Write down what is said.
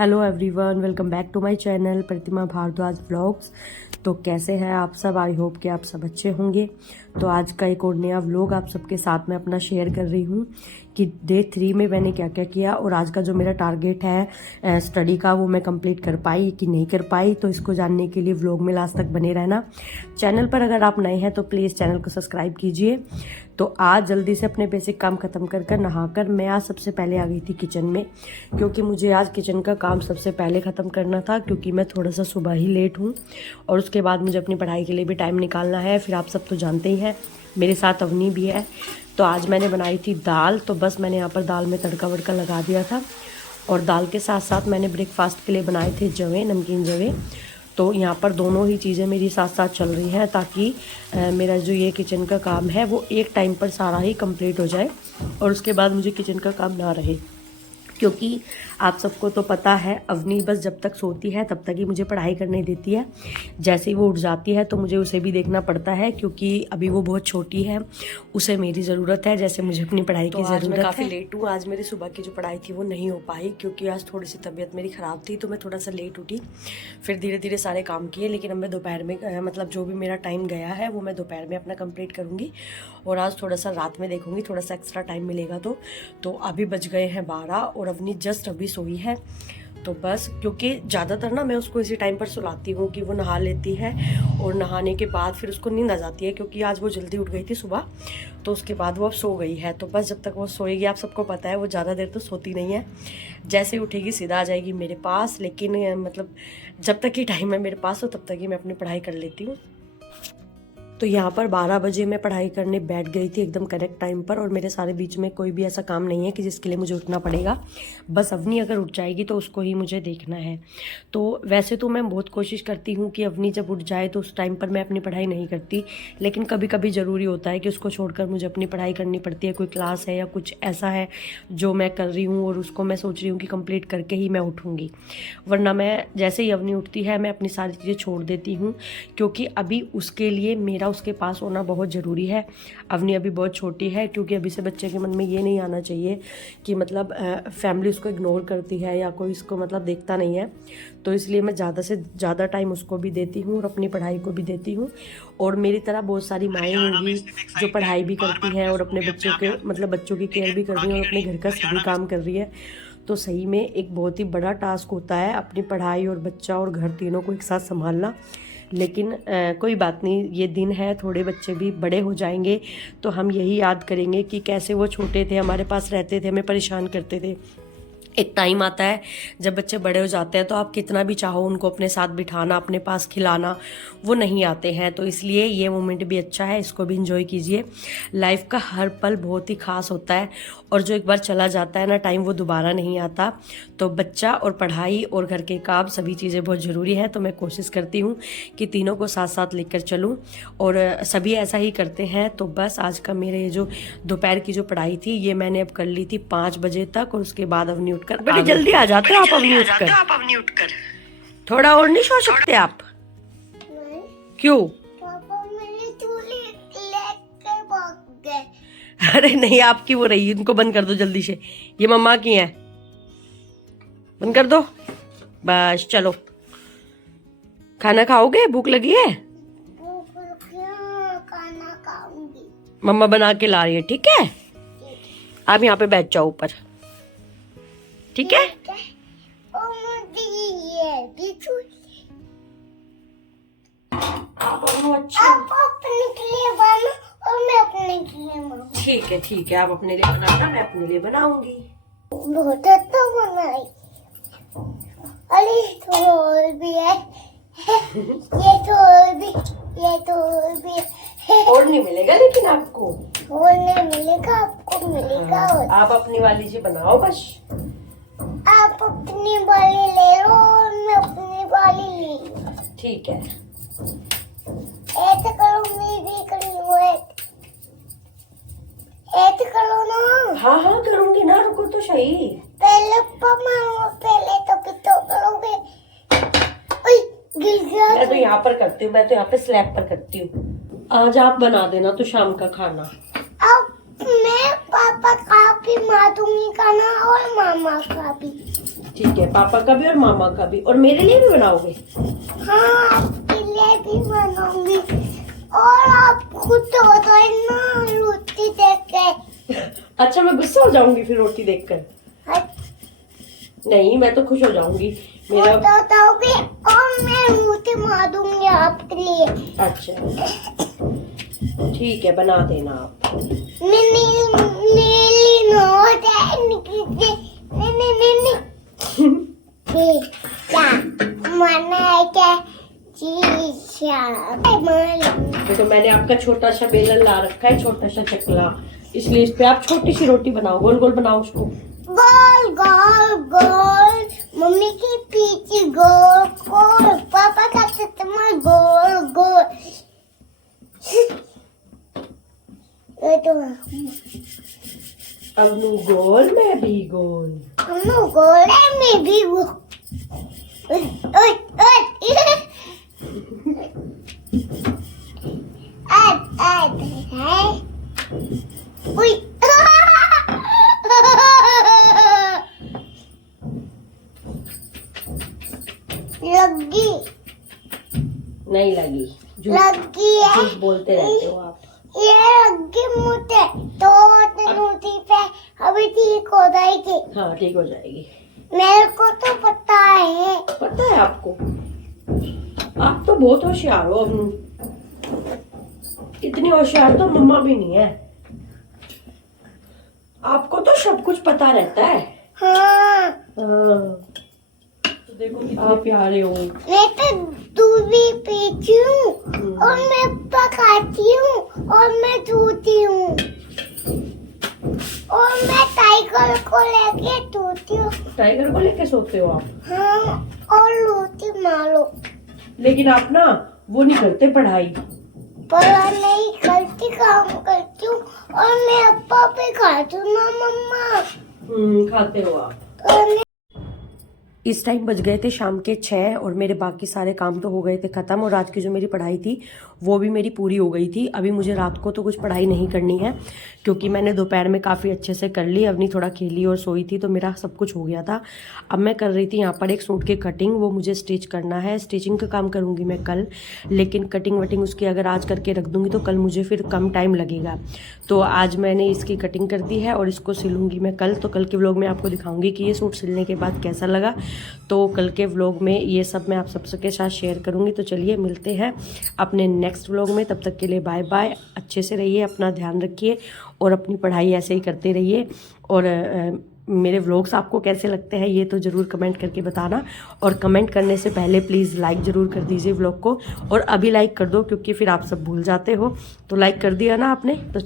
Hello everyone, welcome back to my channel Pratima Bhardwaj vlogs. तो कैसे हैं आप सब? आई होप कि आप सब अच्छे होंगे। तो आज का एक और नया व्लॉग आप सबके साथ में अपना शेयर कर रही हूँ कि डे 3 में मैंने क्या क्या किया और आज का जो मेरा टारगेट है स्टडी का वो मैं कंप्लीट कर पाई कि नहीं कर पाई। तो इसको जानने के लिए व्लॉग में लास्ट तक बने रहना। चैनल पर अगर आप नए हैं तो प्लीज़ चैनल को सब्सक्राइब कीजिए। तो आज जल्दी से अपने बेसिक काम खत्म कर नहाकर मैं आज सबसे पहले आ गई थी किचन में, क्योंकि मुझे आज किचन का काम सबसे पहले ख़त्म करना था, क्योंकि मैं थोड़ा सा सुबह ही लेट हूँ और उसके बाद मुझे अपनी पढ़ाई के लिए भी टाइम निकालना है। फिर आप सब तो जानते ही हैं, मेरे साथ अवनी भी है। तो आज मैंने बनाई थी दाल, तो बस मैंने यहाँ पर दाल में तड़का वड़का लगा दिया था और दाल के साथ साथ मैंने ब्रेकफास्ट के लिए बनाए थे जवे, नमकीन जवे। तो यहाँ पर दोनों ही चीज़ें मेरी साथ साथ चल रही हैं ताकि मेरा जो ये किचन का काम है वो एक टाइम पर सारा ही कंप्लीट हो जाए और उसके बाद मुझे किचन का काम ना रहे। क्योंकि आप सबको तो पता है, अवनी बस जब तक सोती है तब तक ही मुझे पढ़ाई करने देती है। जैसे ही वो उठ जाती है तो मुझे उसे भी देखना पड़ता है, क्योंकि अभी वो बहुत छोटी है, उसे मेरी ज़रूरत है जैसे मुझे अपनी पढ़ाई की ज़रूरत है। मैं काफ़ी लेट हूँ। आज मेरी सुबह की जो पढ़ाई थी वो नहीं हो पाई, क्योंकि आज थोड़ी सी तबीयत मेरी ख़राब थी, तो मैं थोड़ा सा लेट उठी। फिर धीरे धीरे सारे काम किए, लेकिन अब मैं दोपहर में मतलब जो भी मेरा टाइम गया है वो मैं दोपहर में अपना कंप्लीट करूँगी और आज थोड़ा सा रात में देखूँगी, थोड़ा सा एक्स्ट्रा टाइम मिलेगा तो अभी बज गए हैं 12 और अवनी जस्ट अभी सोई है। तो बस क्योंकि ज़्यादातर ना मैं उसको इसी टाइम पर सुलाती हूँ कि वो नहा लेती है और नहाने के बाद फिर उसको नींद आ जाती है, क्योंकि आज वो जल्दी उठ गई थी सुबह, तो उसके बाद वो अब सो गई है। तो बस जब तक वो सोएगी, आप सबको पता है वो ज़्यादा देर तो सोती नहीं है, जैसे ही उठेगी सीधा आ जाएगी मेरे पास। लेकिन मतलब जब तक ही टाइम है मेरे पास तो तब तक ही मैं अपनी पढ़ाई कर लेती हूँ। तो यहाँ पर 12 बजे मैं पढ़ाई करने बैठ गई थी एकदम करेक्ट टाइम पर, और मेरे सारे बीच में कोई भी ऐसा काम नहीं है कि जिसके लिए मुझे उठना पड़ेगा। बस अवनी अगर उठ जाएगी तो उसको ही मुझे देखना है। तो वैसे तो मैं बहुत कोशिश करती हूँ कि अवनी जब उठ जाए तो उस टाइम पर मैं अपनी पढ़ाई नहीं करती, लेकिन कभी कभी ज़रूरी होता है कि उसको छोड़कर मुझे अपनी पढ़ाई करनी पड़ती है। कोई क्लास है या कुछ ऐसा है जो मैं कर रही हूँ और उसको मैं सोच रही हूँ कि कंप्लीट करके ही मैं उठूँगी, वरना मैं जैसे ही अवनी उठती है मैं अपनी सारी चीज़ें छोड़ देती हूँ, क्योंकि अभी उसके लिए मेरा उसके पास होना बहुत ज़रूरी है। अवनी अभी बहुत छोटी है, क्योंकि अभी से बच्चे के मन में ये नहीं आना चाहिए कि मतलब फैमिली उसको इग्नोर करती है या कोई इसको मतलब देखता नहीं है। तो इसलिए मैं ज़्यादा से ज़्यादा टाइम उसको भी देती हूँ और अपनी पढ़ाई को भी देती हूँ। और मेरी तरह बहुत सारी माएँ होंगी जो पढ़ाई भी करती हैं और अपने बच्चों के मतलब बच्चों की केयर भी कर रही हैं और अपने घर का सभी काम कर रही है। तो सही में एक बहुत ही बड़ा टास्क होता है अपनी पढ़ाई और बच्चा और घर तीनों को एक साथ संभालना। लेकिन कोई बात नहीं, ये दिन है, थोड़े बच्चे भी बड़े हो जाएंगे तो हम यही याद करेंगे कि कैसे वो छोटे थे, हमारे पास रहते थे, हमें परेशान करते थे। एक टाइम आता है जब बच्चे बड़े हो जाते हैं तो आप कितना भी चाहो उनको अपने साथ बिठाना, अपने पास खिलाना, वो नहीं आते हैं। तो इसलिए ये मोमेंट भी अच्छा है, इसको भी इंजॉय कीजिए। लाइफ का हर पल बहुत ही खास होता है और जो एक बार चला जाता है ना टाइम, वो दोबारा नहीं आता। तो बच्चा और पढ़ाई और घर के काम सभी चीज़ें बहुत ज़रूरी है। तो मैं कोशिश करती हूँ कि तीनों को साथ साथ लेकर चलूँ और सभी ऐसा ही करते हैं। तो बस आज का मेरे ये जो दोपहर की जो पढ़ाई थी ये मैंने अब कर ली थी 5 बजे तक, और उसके बाद अवनी उठकर बड़ी जल्दी आ जाते हो आप अवनी उठकर। थोड़ा और नहीं सो सकते आप? क्यों? पापा मेरे चूल्हे लेके भाग गए। अरे नहीं, आपकी वो रही, इनको बंद कर दो जल्दी से, ये मम्मा की है, बंद कर दो बस। चलो खाना खाओगे? भूख लगी है? भूख लगी है, खाना खाऊंगी। मम्मा बना के ला रही है, ठीक है? आप यहाँ पे बैठ जाओ ऊपर, ठीक है? और मुझे ये भी चूल्हे आप अपने के लिए बना और मैं अपने के लिए बनाऊंगी। ठीक है, आप अपने लिए बनाना, मैं अपने लिए बनाऊंगी। बहुत अच्छा बनाई। अरे थोड़ा और भी है। ये तो और भी है। और नहीं मिलेगा लेकिन आपको, और नहीं मिलेगा, आपको मिलेगा। और आप अपनी वाली जी बनाओ बस। आप अपनी वाली ले लो और मैं अपनी वाली ले लूं। ठीक है, ऐसे करो, मैं भी कर लूं। ऐसे करो ना। हाँ करूंगी ना, रुको तो सही। पहले पहले तो कितो करोगे। ओए गिर गया। मैं तो यहाँ पर करती हूँ, मैं तो यहाँ पे स्लैब पर करती हूँ। आज आप बना देना तो शाम का खाना। अब मैं पापा का भी मारूंगी खाना और मामा का भी। ठीक है, पापा का भी और मामा का भी, और मेरे लिए भी बनाओगे? हाँ, आपके लिए भी बनाऊंगी। और आप खुद हो गए ना रोटी देख के। अच्छा, मैं गुस्सा हो जाऊंगी फिर रोटी देखकर? नहीं, मैं तो खुश हो जाऊंगी। मेरा बताओगे और मैं रोटी मार दूंगी आपके लिए। अच्छा ठीक है, बना देना आप। नीली नोट है, निकली नहीं क्या मना है क्या चीज? देखो, मैंने आपका छोटा सा बेलन ला रखा है, छोटा सा चकला, इसलिए इस पे आप छोटी सी रोटी बनाओ, गोल गोल बनाओ उसको। गोल गोल गोल, मम्मी की पीछे गोल गोल, पापा का चश्मा गोल गोल। ये तो अब नू गोल, मैं भी गोल। हम गोल है, मैं भी गोल। लगी नहीं लगी, लगी है, झूठ बोलते रहते हो आप। ये लगी मुझे तो रोटी पे अभी ठीक हो जाएगी। हाँ, ठीक हो जाएगी। मेरे को तो पता है। पता है आपको? आप तो बहुत होशियार हो अबनू, इतनी होशियार तो मम्मा भी नहीं है। आपको तो सब कुछ पता रहता है। हाँ, देखो कितने प्यारे हो। मैं तो दूध भी पीती हूँ और मैं पकाती हूँ और मैं धोती हूँ और मैं टाइगर को लेके धोती हूँ। टाइगर को लेके सोते हो आप? हाँ, और रोटी मारो। लेकिन आप ना वो नहीं करते पढ़ाई। पर नहीं करती, काम करती हूँ और मैं अपा पे खाती हूँ ना मम्मा। खाते हो आप। और इस टाइम बज गए थे शाम के 6 और मेरे बाकी सारे काम तो हो गए थे ख़त्म, और रात की जो मेरी पढ़ाई थी वो भी मेरी पूरी हो गई थी। अभी मुझे रात को तो कुछ पढ़ाई नहीं करनी है क्योंकि मैंने दोपहर में काफ़ी अच्छे से कर ली। अवनी थोड़ा खेली और सोई थी तो मेरा सब कुछ हो गया था। अब मैं कर रही थी यहाँ पर एक सूट की कटिंग, वो मुझे स्टिच करना है। स्टिचिंग का काम करूँगी मैं कल, लेकिन कटिंग वटिंग उसकी अगर आज करके रख दूँगी तो कल मुझे फिर कम टाइम लगेगा। तो आज मैंने इसकी कटिंग कर दी है और इसको सिलूँगी मैं कल। तो कल के व्लॉग में आपको दिखाऊँगी कि ये सूट सिलने के बाद कैसा लगा। तो कल के व्लॉग में ये सब मैं आप सबके साथ शेयर करूँगी। तो चलिए मिलते हैं अपने नेक्स्ट व्लॉग में, तब तक के लिए बाय बाय। अच्छे से रहिए, अपना ध्यान रखिए और अपनी पढ़ाई ऐसे ही करते रहिए। और मेरे व्लॉग्स आपको कैसे लगते हैं ये तो ज़रूर कमेंट करके बताना, और कमेंट करने से पहले प्लीज़ लाइक ज़रूर कर दीजिए व्लॉग को, और अभी लाइक कर दो क्योंकि फिर आप सब भूल जाते हो। तो लाइक कर दिया ना आपने? तो